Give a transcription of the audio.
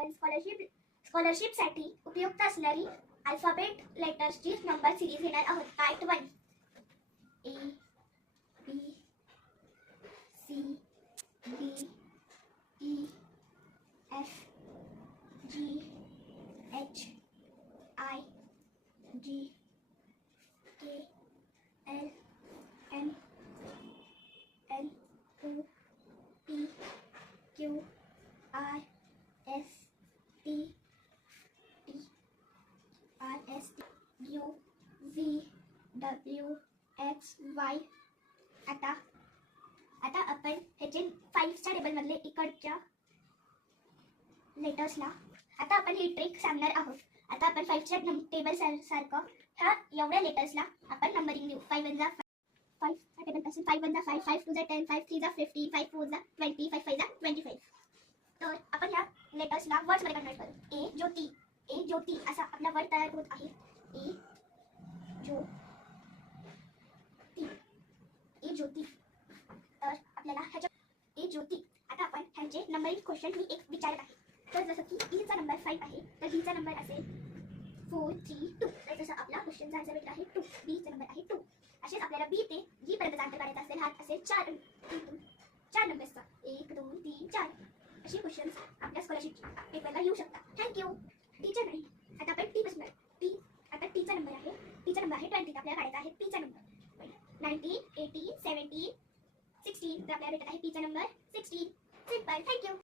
आपण स्कॉलरशिपसाठी उपयुक्त असणारी अल्फाबेट लेटर्सची नंबर सिरीज घेणार आहोत. Part 1. A B C D E F G H I J K L M N O P Q R S T R S T U V W X Y. आता आपण ह्याचे 5च्या टेबलमधले इकडच्या लेटर्सला आता आपण ही trick सांगणार आहोत. आता आपण 5च्या टेबल सारखं ह्या एवढ्या लेटर्सला आपण नंबरिंग देऊ. 5 1 5 चा टेबल पासून 5 1 5 5 2 10 5 3 15 5 4 20 5 5 25. तर आपण ह्या लेटर्सला वर्ड्स मध्ये कन्वर्ट करू. ए ज्योती असा आपला वर्ड तयार होत आहे. ए ज्योती. तर आपल्याला ह्याच्या ए ज्योती आता आपण ह्यांचे नंबरिंग क्वेश्चन ही एक विचारत आहे. तर जसं की ईचा नंबर 5 आहे तर हीचा नंबर असेल 4 3 2. तर जसं आपला क्वेश्चनचा आन्सर भेटला आहे 2. बीचा नंबर आहे 2. असेच आपल्याला बी ते जी पर्यंत आन्सर काढायचा असेल हा असेल 4 नंबर्सचा 1 2 3 4. अशी क्वेश्चन्स आपल्या स्कॉलरशिप पेपरला येऊ शकतात. थँक्यू. टीचर नाही. आता आपण टी बसणार. आता टीचा नंबर आहे 20. आपल्याला काढायचा आहे पीचा नंबर 19 18 17 16. तर आपल्याला भेटत आहे पीचा नंबर 16. सिंपल. थँक्यू.